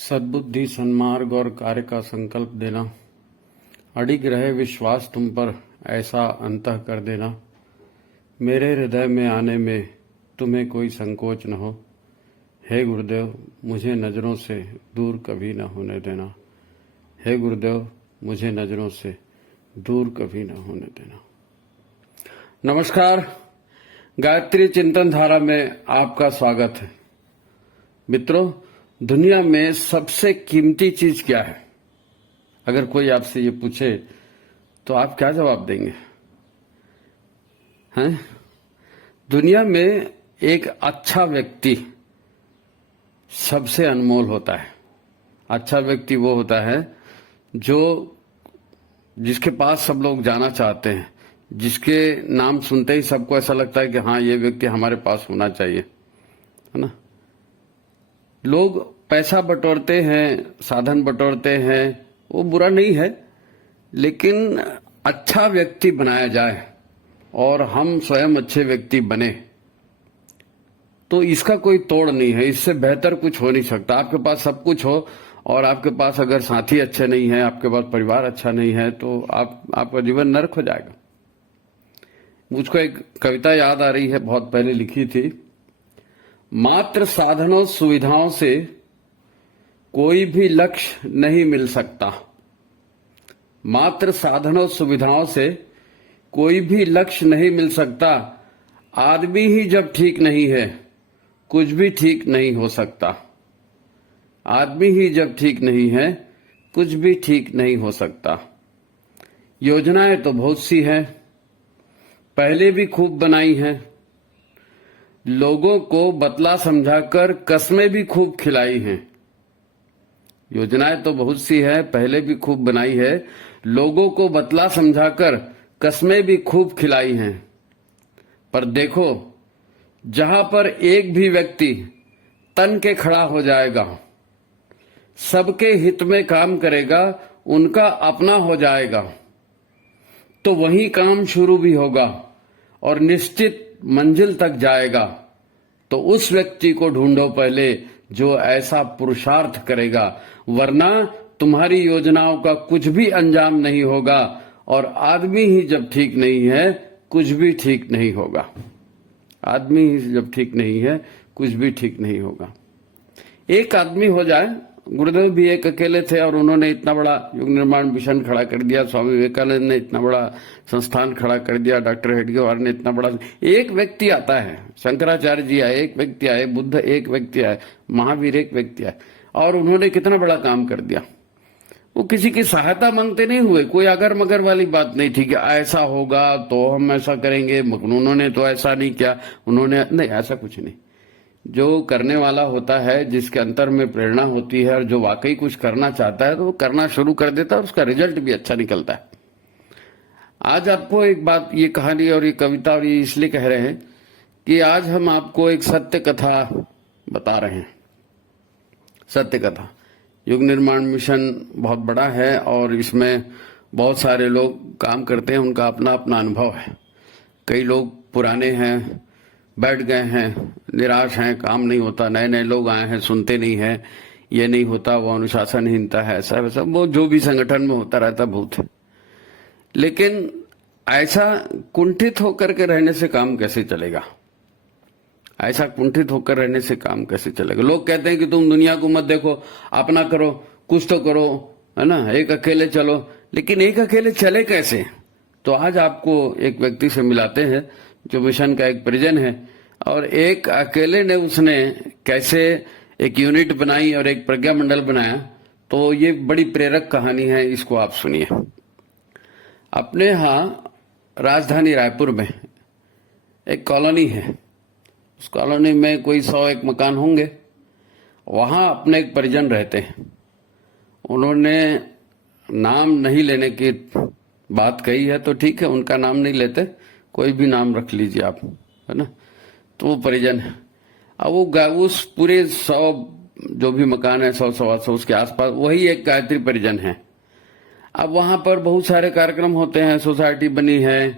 सद्बुद्धि, सन्मार्ग और कार्य का संकल्प देना, अडिग रहे विश्वास तुम पर, ऐसा अंतः कर देना। मेरे हृदय में आने में तुम्हें कोई संकोच न हो। हे गुरुदेव, मुझे नजरों से दूर कभी न होने देना। हे गुरुदेव, मुझे नजरों से दूर कभी न होने देना। नमस्कार, गायत्री चिंतन धारा में आपका स्वागत है। मित्रों, दुनिया में सबसे कीमती चीज क्या है? अगर कोई आपसे ये पूछे तो आप क्या जवाब देंगे? हैं? दुनिया में एक अच्छा व्यक्ति सबसे अनमोल होता है। अच्छा व्यक्ति वो होता है जिसके पास सब लोग जाना चाहते हैं, जिसके नाम सुनते ही सबको ऐसा लगता है कि हाँ, ये व्यक्ति हमारे पास होना चाहिए, है ना। लोग पैसा बटोरते हैं, साधन बटोरते हैं, वो बुरा नहीं है, लेकिन अच्छा व्यक्ति बनाया जाए और हम स्वयं अच्छे व्यक्ति बने तो इसका कोई तोड़ नहीं है। इससे बेहतर कुछ हो नहीं सकता। आपके पास सब कुछ हो और आपके पास अगर साथी अच्छे नहीं है, आपके पास परिवार अच्छा नहीं है, तो आपका जीवन नरक हो जाएगा। मुझको एक कविता याद आ रही है, बहुत पहले लिखी थी। मात्र साधनों सुविधाओं से कोई भी लक्ष्य नहीं मिल सकता। मात्र साधनों सुविधाओं से कोई भी लक्ष्य नहीं मिल सकता। आदमी ही जब ठीक नहीं है, कुछ भी ठीक नहीं हो सकता। आदमी ही जब ठीक नहीं है, कुछ भी ठीक नहीं हो सकता। योजनाएं तो बहुत सी हैं, पहले भी खूब बनाई हैं। लोगों को बतला समझाकर कस्में भी खूब खिलाई हैं। योजनाएं तो बहुत सी है, पहले भी खूब बनाई है। लोगों को बतला समझाकर कस्में भी खूब खिलाई हैं। पर देखो, जहां पर एक भी व्यक्ति तन के खड़ा हो जाएगा, सबके हित में काम करेगा, उनका अपना हो जाएगा, तो वही काम शुरू भी होगा और निश्चित मंजिल तक जाएगा। तो उस व्यक्ति को ढूंढो पहले जो ऐसा पुरुषार्थ करेगा, वरना तुम्हारी योजनाओं का कुछ भी अंजाम नहीं होगा। और आदमी ही जब ठीक नहीं है, कुछ भी ठीक नहीं होगा। आदमी ही जब ठीक नहीं है, कुछ भी ठीक नहीं होगा। एक आदमी हो जाए। गुरुदेव भी एक अकेले थे और उन्होंने इतना बड़ा युग निर्माण मिशन खड़ा कर दिया। स्वामी विवेकानंद ने इतना बड़ा संस्थान खड़ा कर दिया। डॉक्टर हेडगेवार ने इतना बड़ा। एक व्यक्ति आता है, शंकराचार्य जी आए, एक व्यक्ति आए, बुद्ध एक व्यक्ति आए, महावीर एक व्यक्ति आए, और उन्होंने कितना बड़ा काम कर दिया। वो किसी की सहायता मांगते नहीं हुए। कोई अगर मगर वाली बात नहीं थी कि ऐसा होगा तो हम ऐसा करेंगे, उन्होंने तो ऐसा नहीं किया, उन्होंने नहीं, ऐसा कुछ नहीं। जो करने वाला होता है, जिसके अंतर में प्रेरणा होती है और जो वाकई कुछ करना चाहता है, तो वो करना शुरू कर देता है और उसका रिजल्ट भी अच्छा निकलता है। आज आपको एक बात, ये कहानी और ये कविता और ये इसलिए कह रहे हैं कि आज हम आपको एक सत्य कथा बता रहे हैं। सत्य कथा। युग निर्माण मिशन बहुत बड़ा है और इसमें बहुत सारे लोग काम करते हैं, उनका अपना अपना अनुभव है। कई लोग पुराने हैं, बैठ गए हैं, निराश हैं, काम नहीं होता। नए नए लोग आए हैं, सुनते नहीं है, ये नहीं होता, वो अनुशासनहीनता है, ऐसा वैसा, वो जो भी संगठन में होता रहता भूत है। लेकिन ऐसा कुंठित होकर के रहने से काम कैसे चलेगा? ऐसा कुंठित होकर रहने से काम कैसे चलेगा? लोग कहते हैं कि तुम दुनिया को मत देखो, अपना करो, कुछ तो करो, है ना, एक अकेले चलो। लेकिन एक अकेले चले कैसे? तो आज आपको एक व्यक्ति से मिलाते हैं जो मिशन का एक परिजन है, और एक अकेले ने उसने कैसे एक यूनिट बनाई और एक प्रज्ञा मंडल बनाया। तो ये बड़ी प्रेरक कहानी है, इसको आप सुनिए। अपने यहाँ राजधानी रायपुर में एक कॉलोनी है। उस कॉलोनी में कोई 101 मकान होंगे। वहां अपने एक परिजन रहते हैं। उन्होंने नाम नहीं लेने की बात कही है, तो ठीक है, उनका नाम नहीं लेते, कोई भी नाम रख लीजिए आप, है ना। तो वो परिजन है। अब वो उस पूरे 100 जो भी मकान है, 100-125 उसके आसपास, वही एक गायत्री परिजन है। अब वहां पर बहुत सारे कार्यक्रम होते हैं, सोसाइटी बनी है,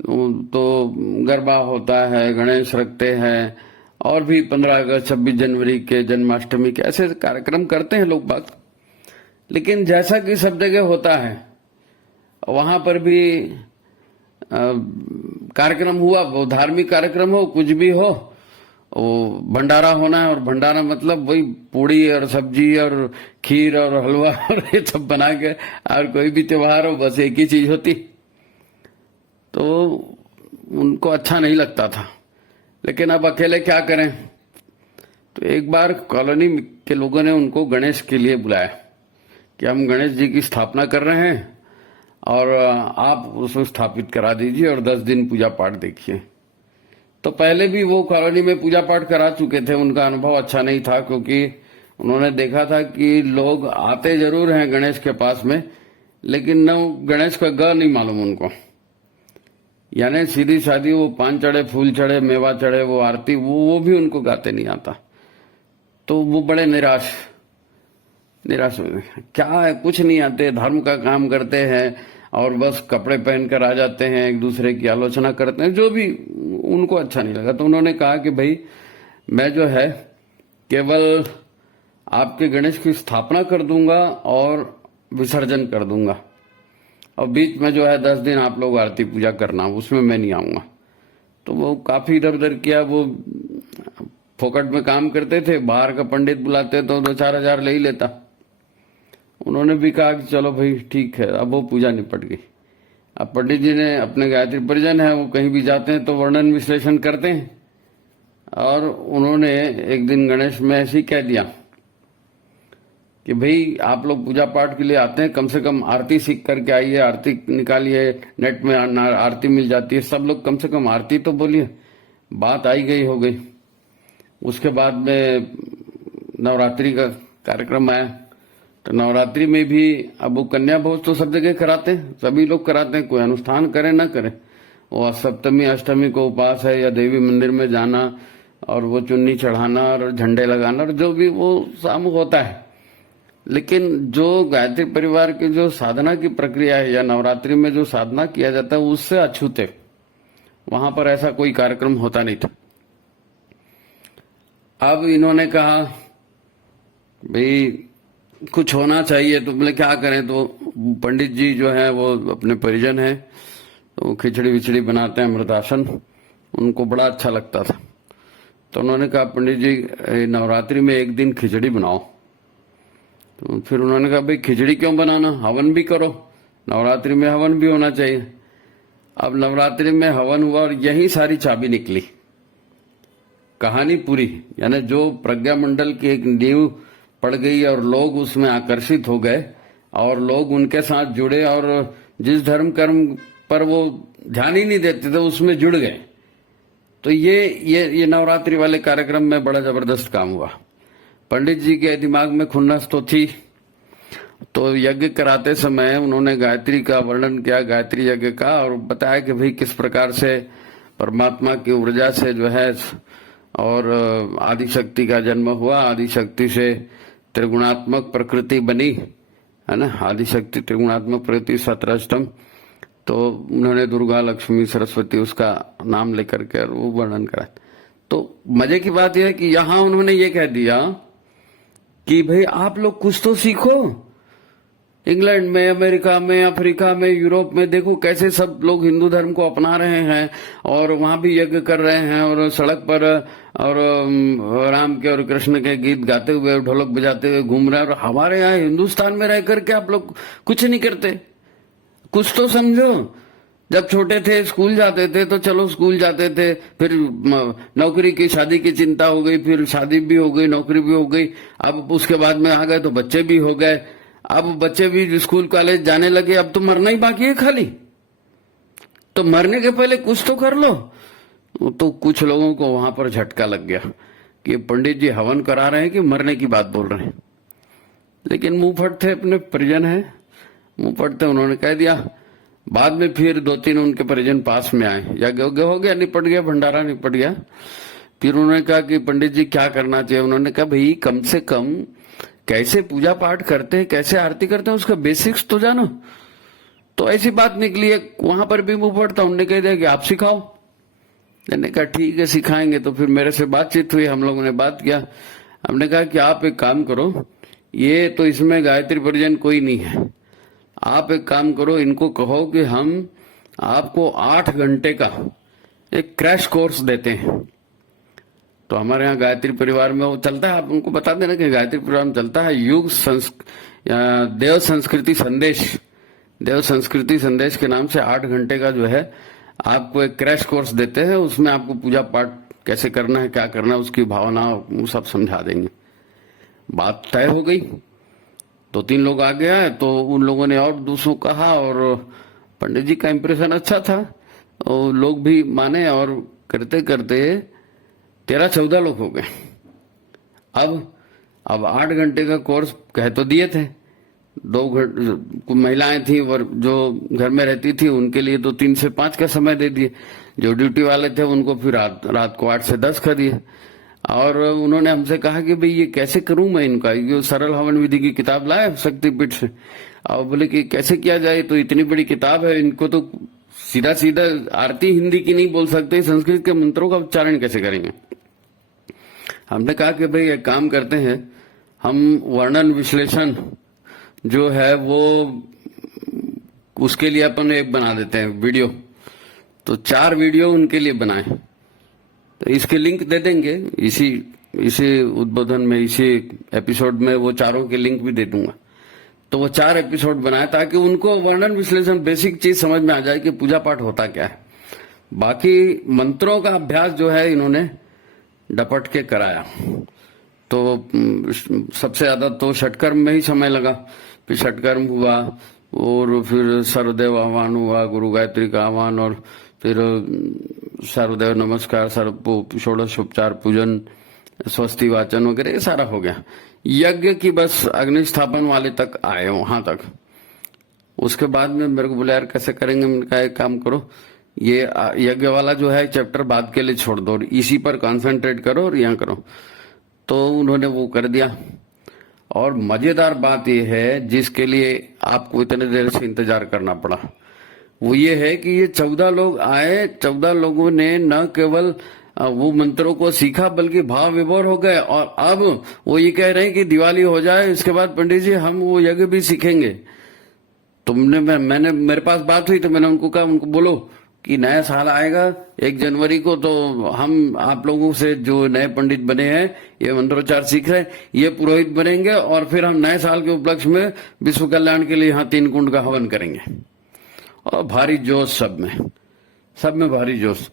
तो गरबा होता है, गणेश रखते हैं और भी 15 अगस्त 26 जनवरी के, जन्माष्टमी के ऐसे कार्यक्रम करते हैं लोग बाग। लेकिन जैसा कि सब जगह होता है, वहां पर भी कार्यक्रम हुआ, वो धार्मिक कार्यक्रम हो, कुछ भी हो, वो भंडारा होना है। और भंडारा मतलब वही पूड़ी और सब्जी और खीर और हलवा और ये सब बना के, और कोई भी त्योहार हो बस एक ही चीज होती, तो उनको अच्छा नहीं लगता था। लेकिन अब अकेले क्या करें, तो एक बार कॉलोनी के लोगों ने उनको गणेश के लिए बुलाया कि हम गणेश जी की स्थापना कर रहे हैं और आप उसको स्थापित करा दीजिए और 10 दिन पूजा पाठ देखिए। तो पहले भी वो कॉलोनी में पूजा पाठ करा चुके थे, उनका अनुभव अच्छा नहीं था, क्योंकि उन्होंने देखा था कि लोग आते जरूर हैं गणेश के पास में, लेकिन न गणेश का ग नहीं मालूम उनको, यानी सीधी सादी वो पान चढ़े, फूल चढ़े, मेवा चढ़े, वो आरती वो भी उनको गाते नहीं आता। तो वो बड़े निराश हो गए, क्या है, कुछ नहीं आते, धर्म का काम करते हैं और बस कपड़े पहनकर आ जाते हैं, एक दूसरे की आलोचना करते हैं, जो भी उनको अच्छा नहीं लगा। तो उन्होंने कहा कि भाई मैं जो है केवल आपके गणेश की स्थापना कर दूंगा और विसर्जन कर दूंगा, और बीच में जो है 10 दिन आप लोग आरती पूजा करना, उसमें मैं नहीं आऊंगा। तो वो काफी इधर उधर किया, वो फोकट में काम करते थे, बाहर का पंडित बुलाते तो 2-4 हजार ले ही लेता। उन्होंने भी कहा कि चलो भाई ठीक है, अब वो पूजा निपट गई। अब पंडित जी ने अपने गायत्री परिजन है, वो कहीं भी जाते हैं तो वर्णन विश्लेषण करते हैं, और उन्होंने एक दिन गणेश में ऐसे ही कह दिया कि भाई आप लोग पूजा पाठ के लिए आते हैं, कम से कम आरती सीख करके आइए, आरती निकालिए, नेट में आरती मिल जाती है, सब लोग कम से कम आरती तो बोलिए। बात आई गई हो गई। उसके बाद में नवरात्रि का कार्यक्रम आया, तो नवरात्रि में भी अब वो कन्या भोज तो सब जगह कराते हैं, सभी लोग कराते हैं, कोई अनुष्ठान करे ना करे, वो सप्तमी अष्टमी को उपास है या देवी मंदिर में जाना और वो चुन्नी चढ़ाना और झंडे लगाना और जो भी वो सामूहिक होता है। लेकिन जो गायत्री परिवार की जो साधना की प्रक्रिया है या नवरात्रि में जो साधना किया जाता है उससे अछूते, वहां पर ऐसा कोई कार्यक्रम होता नहीं था। अब इन्होंने कहा भाई कुछ होना चाहिए, तो बोले क्या करें। तो पंडित जी जो है वो अपने परिजन है, तो खिचड़ी विचड़ी बनाते हैं, अमृतासन, उनको बड़ा अच्छा लगता था। तो उन्होंने कहा पंडित जी नवरात्रि में एक दिन खिचड़ी बनाओ। तो फिर उन्होंने कहा भाई खिचड़ी क्यों बनाना, हवन भी करो, नवरात्रि में हवन भी होना चाहिए। अब नवरात्रि में हवन हुआ और यही सारी चाबी निकली, कहानी पूरी। यानी जो प्रज्ञा मंडल की एक नींव पड़ गई और लोग उसमें आकर्षित हो गए और लोग उनके साथ जुड़े और जिस धर्म कर्म पर वो ध्यान ही नहीं देते थे उसमें जुड़ गए। तो ये नवरात्रि वाले कार्यक्रम में बड़ा जबरदस्त काम हुआ। पंडित जी के दिमाग में खुन्नस तो थी, तो यज्ञ कराते समय उन्होंने गायत्री का वर्णन किया, गायत्री यज्ञ का, और बताया कि भाई किस प्रकार से परमात्मा की ऊर्जा से जो है और आदि शक्ति का जन्म हुआ, आदि शक्ति से त्रिगुणात्मक प्रकृति बनी, है ना, आदि शक्ति त्रिगुणात्मक प्रकृति 17 स्तंभ। तो उन्होंने दुर्गा, लक्ष्मी, सरस्वती उसका नाम लेकर के वो वर्णन करा। तो मजे की बात यह है कि यहां उन्होंने ये कह दिया कि भाई आप लोग कुछ तो सीखो। इंग्लैंड में, अमेरिका में, अफ्रीका में, यूरोप में देखो कैसे सब लोग हिंदू धर्म को अपना रहे हैं और वहां भी यज्ञ कर रहे हैं और सड़क पर और राम के और कृष्ण के गीत गाते हुए, ढोलक बजाते हुए घूम रहे हैं, और हमारे यहाँ हिंदुस्तान में रह करके आप लोग कुछ नहीं करते। कुछ तो समझो। जब छोटे थे स्कूल जाते थे तो चलो स्कूल जाते थे, फिर नौकरी की, शादी की चिंता हो गई, फिर शादी भी हो गई, नौकरी भी हो गई, अब उसके बाद में आ गए तो बच्चे भी हो गए, अब बच्चे भी स्कूल कॉलेज जाने लगे, अब तो मरना ही बाकी है खाली। तो मरने के पहले कुछ तो कर लो। तो कुछ लोगों को वहां पर झटका लग गया कि पंडित जी हवन करा रहे हैं कि मरने की बात बोल रहे हैं। लेकिन मुंह फट थे, अपने परिजन है, मुंह फट थे, उन्होंने कह दिया। बाद में फिर 2-3 उनके परिजन पास में आए, यज्ञ हो गया, निपट गया, भंडारा निपट गया। फिर उन्होंने कहा कि पंडित जी क्या करना चाहिए। उन्होंने कहा भाई कम से कम कैसे पूजा पाठ करते हैं, कैसे आरती करते हैं, उसका बेसिक्स तो जानो। तो ऐसी बात निकली है, वहां पर भी मुंह फट था, उन्होंने कह दिया कि आप सिखाओ। मैंने कहा ठीक है सिखाएंगे। तो फिर मेरे से बातचीत हुई, हम लोगों ने बात किया। हमने कहा कि आप एक काम करो, ये तो इसमें गायत्री परिजन कोई नहीं है, आप एक काम करो, इनको कहो कि हम आपको 8 घंटे का एक क्रैश कोर्स देते हैं। तो हमारे यहाँ गायत्री परिवार में वो चलता है, आप उनको बता देना कि गायत्री परिवार में चलता है देव संस्कृति संदेश, देव संस्कृति संदेश के नाम से 8 घंटे का जो है आपको एक क्रैश कोर्स देते हैं। उसमें आपको पूजा पाठ कैसे करना है, क्या करना है, उसकी भावना वो सब समझा देंगे। बात तय हो गई, 2-3 लोग आ गया है, तो उन लोगों ने और दूसरों कहा, और पंडित जी का इंप्रेशन अच्छा था और लोग भी माने, और करते करते 13-14 लोग हो गए। अब 8 घंटे का कोर्स कह तो दिए थे, 2 घंटे महिलाएं थी और जो घर में रहती थी उनके लिए तो 3 से 5 का समय दे दिए, जो ड्यूटी वाले थे उनको फिर रात को 8 से 10 का दिए। और उन्होंने हमसे कहा कि भाई ये कैसे करूं मैं इनका, ये सरल हवन विधि की किताब लाए शक्तिपीठ से, और बोले कि कैसे किया जाए, तो इतनी बड़ी किताब है, इनको तो सीधा सीधा आरती हिंदी की नहीं बोल सकते, संस्कृत के मंत्रों का उच्चारण कैसे करेंगे। हमने कहा कि भाई एक काम करते हैं, हम वर्णन विश्लेषण जो है वो उसके लिए अपन एक बना देते हैं वीडियो। तो 4 वीडियो उनके लिए बनाए, तो इसके लिंक दे देंगे इसी उद्बोधन में, इसी एपिसोड में वो चारों के लिंक भी दे दूंगा। तो वो 4 एपिसोड बनाए ताकि उनको वर्णन विश्लेषण बेसिक चीज समझ में आ जाए कि पूजा पाठ होता क्या है। बाकी मंत्रों का अभ्यास जो है इन्होंने डपट के कराया। तो सबसे ज्यादा तो षटकर्म में ही समय लगा, फिर षटकर्म हुआ और फिर सर्वदेव आह्वान हुआ, गुरु गायत्री का आह्वान, और फिर सर्वदेव नमस्कार, षोडशोपचार पूजन, स्वस्ति वाचन वगैरह ये सारा हो गया। यज्ञ की बस अग्निस्थापन वाले तक आए, वहां तक। उसके बाद में मेरे को बोला यार कैसे करेंगे, मैंने कहा एक काम करो, ये यज्ञ वाला जो है चैप्टर बाद के लिए छोड़ दो, इसी पर कंसंट्रेट करो और यहाँ करो। तो उन्होंने वो कर दिया। और मजेदार बात यह है जिसके लिए आपको इतने देर से इंतजार करना पड़ा, वो ये है कि ये 14 लोग आए, 14 लोगों ने न केवल वो मंत्रों को सीखा बल्कि भाव विभोर हो गए। और अब वो ये कह रहे हैं कि दिवाली हो जाए इसके बाद पंडित जी हम वो यज्ञ भी सीखेंगे। मैंने मेरे पास बात हुई तो मैंने उनको कहा, उनको बोलो कि नया साल आएगा 1 जनवरी को, तो हम आप लोगों से जो नए पंडित बने हैं, ये मंत्रोच्चार सीख रहे हैं, ये पुरोहित बनेंगे और फिर हम नए साल के उपलक्ष्य में विश्व कल्याण के लिए यहाँ 3 कुंड का हवन करेंगे। और भारी जोश सब में भारी जोश,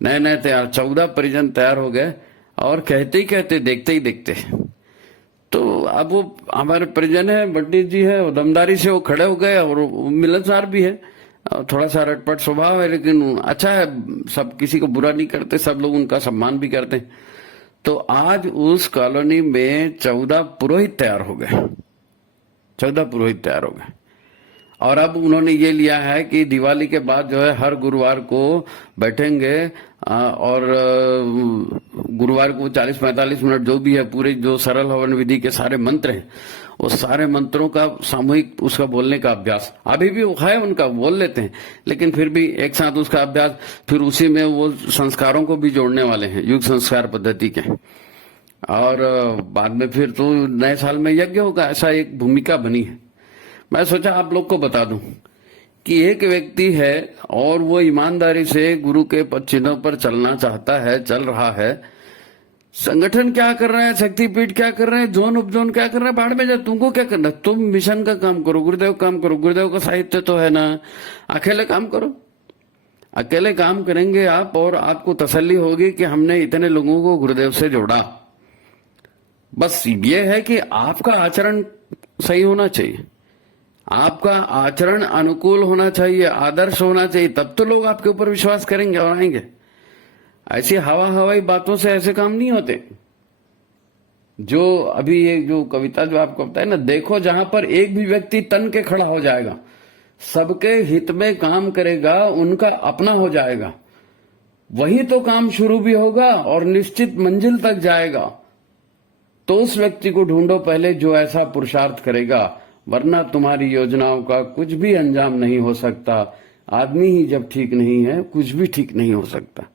नए तैयार 14 परिजन तैयार हो गए। और कहते ही कहते, देखते ही देखते, तो अब वो हमारे परिजन है, पंडित जी है, दमदारी से वो खड़े हो गए। और मिलनसार भी है, थोड़ा सा रटपट स्वभाव है, लेकिन अच्छा है, सब किसी को बुरा नहीं करते, सब लोग उनका सम्मान भी करते हैं। तो आज उस कॉलोनी में 14 पुरोहित तैयार हो गए, 14 पुरोहित तैयार हो गए। और अब उन्होंने ये लिया है कि दिवाली के बाद जो है हर गुरुवार को बैठेंगे और गुरुवार को 40-45 मिनट जो भी है, पूरे जो सरल हवन विधि के सारे मंत्र हैं, उस सारे मंत्रों का सामूहिक उसका बोलने का अभ्यास। अभी भी वो है उनका, बोल लेते हैं, लेकिन फिर भी एक साथ उसका अभ्यास। फिर उसी में वो संस्कारों को भी जोड़ने वाले हैं, युग संस्कार पद्धति के। और बाद में फिर तो नए साल में यज्ञ होगा, ऐसा एक भूमिका बनी है। मैं सोचा आप लोग को बता दूं कि एक व्यक्ति है और वो ईमानदारी से गुरु के पद चिन्हों पर चलना चाहता है, चल रहा है। संगठन क्या कर रहे हैं, शक्तिपीठ क्या कर रहे हैं, जोन उपजोन क्या कर रहे हैं, बाढ़ में जा, तुमको क्या करना, तुम मिशन का काम करो, गुरुदेव काम करो, गुरुदेव का साहित्य तो है ना, अकेले काम करो। अकेले काम करेंगे आप और आपको तसल्ली होगी कि हमने इतने लोगों को गुरुदेव से जोड़ा। बस ये है कि आपका आचरण सही होना चाहिए, आपका आचरण अनुकूल होना चाहिए, आदर्श होना चाहिए, तब तो लोग आपके ऊपर विश्वास करेंगे और आएंगे। ऐसी हवाई बातों से ऐसे काम नहीं होते। जो अभी ये जो कविता जो आपको बताया ना, देखो जहां पर एक भी व्यक्ति तन के खड़ा हो जाएगा, सबके हित में काम करेगा, उनका अपना हो जाएगा, वही तो काम शुरू भी होगा और निश्चित मंजिल तक जाएगा। तो उस व्यक्ति को ढूंढो पहले जो ऐसा पुरुषार्थ करेगा, वरना तुम्हारी योजनाओं का कुछ भी अंजाम नहीं हो सकता। आदमी ही जब ठीक नहीं है, कुछ भी ठीक नहीं हो सकता।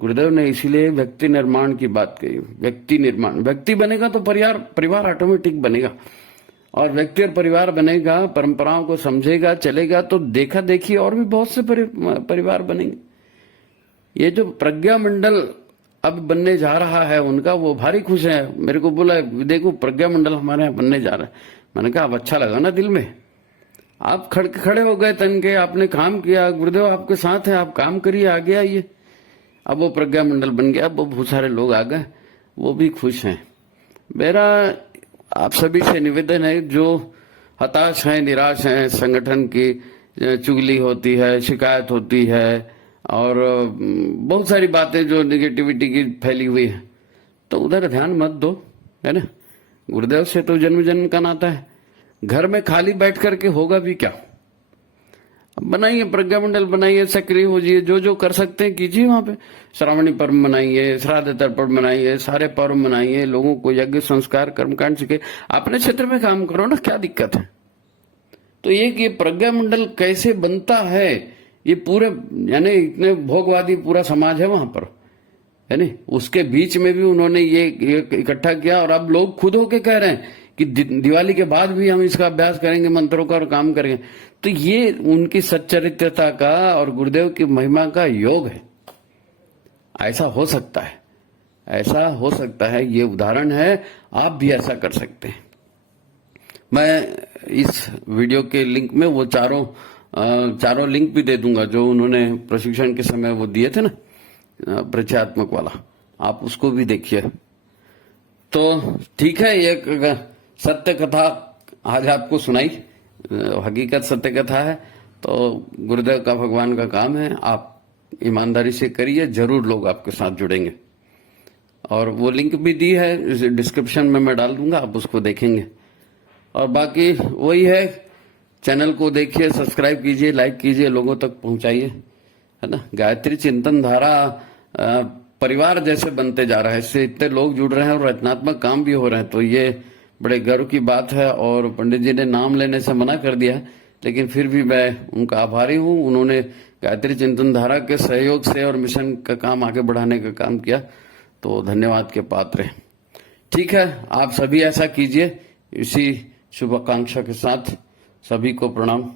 गुरुदेव ने इसीलिए व्यक्ति निर्माण की बात कही। व्यक्ति निर्माण, व्यक्ति बनेगा तो परिवार ऑटोमेटिक बनेगा, और व्यक्ति और परिवार बनेगा, परंपराओं को समझेगा, चलेगा, तो देखा देखी और भी बहुत से परिवार बनेंगे। ये जो प्रज्ञा मंडल अब बनने जा रहा है उनका, वो भारी खुश है। मेरे को बोला देखो प्रज्ञा मंडल हमारे यहाँ बनने जा रहा है। मैंने कहा अब अच्छा लगा ना दिल में, आप खड़े हो गए तन के, आपने काम किया, गुरुदेव आपके साथ है, आप काम करिए, आगे आइए। अब वो प्रज्ञा मंडल बन गया, अब वो बहुत सारे लोग आ गए, वो भी खुश हैं। मेरा आप सभी से निवेदन है, जो हताश हैं, निराश हैं, संगठन की चुगली होती है, शिकायत होती है, और बहुत सारी बातें जो निगेटिविटी की फैली हुई है, तो उधर ध्यान मत दो, है ना। गुरुदेव से तो जन्म जन्म का नाता है। घर में खाली बैठ करके होगा भी क्या। अब बनाइए प्रज्ञा मंडल, बनाइए, सक्रिय हो जाइए, जो जो कर सकते हैं कीजिए। वहां पे श्रावणी पर्व मनाइए, श्राद्ध तर्पण मनाइए, सारे पर्व मनाइए, लोगों को यज्ञ संस्कार कर्मकांड सीखे, अपने क्षेत्र में काम करो ना, क्या दिक्कत है। तो ये प्रज्ञा मंडल कैसे बनता है, ये पूरे यानी इतने भोगवादी पूरा समाज है वहां पर, है नहीं, उसके बीच में भी उन्होंने ये इकट्ठा किया, और अब लोग खुद होके कह रहे हैं कि दिवाली के बाद भी हम इसका अभ्यास करेंगे, मंत्रों का, और काम करेंगे। तो ये उनकी सच्चरित्रता का और गुरुदेव की महिमा का योग है। ऐसा हो सकता है, ऐसा हो सकता है, ये उदाहरण है, आप भी ऐसा कर सकते हैं। मैं इस वीडियो के लिंक में वो चारों लिंक भी दे दूंगा जो उन्होंने प्रशिक्षण के समय वो दिए थे ना, परिचयात्मक वाला, आप उसको भी देखिए। तो ठीक है, एक सत्य कथा आज आपको सुनाई, हकीकत सत्य कथा है, तो गुरुदेव का, भगवान का काम है, आप ईमानदारी से करिए, जरूर लोग आपके साथ जुड़ेंगे। और वो लिंक भी दी है डिस्क्रिप्शन में, मैं डाल दूंगा, आप उसको देखेंगे। और बाकी वही है, चैनल को देखिए, सब्सक्राइब कीजिए, लाइक कीजिए, लोगों तक पहुंचाइए, है ना। गायत्री चिंतन धारा परिवार जैसे बनते जा रहा है, इससे इतने लोग जुड़ रहे हैं और रचनात्मक काम भी हो रहे हैं, तो ये बड़े गर्व की बात है। और पंडित जी ने नाम लेने से मना कर दिया, लेकिन फिर भी मैं उनका आभारी हूँ। उन्होंने गायत्री चिंतन धारा के सहयोग से और मिशन का काम आगे बढ़ाने का काम किया, तो धन्यवाद के पात्र हैं। ठीक है, आप सभी ऐसा कीजिए। इसी शुभाकांक्षा के साथ सभी को प्रणाम।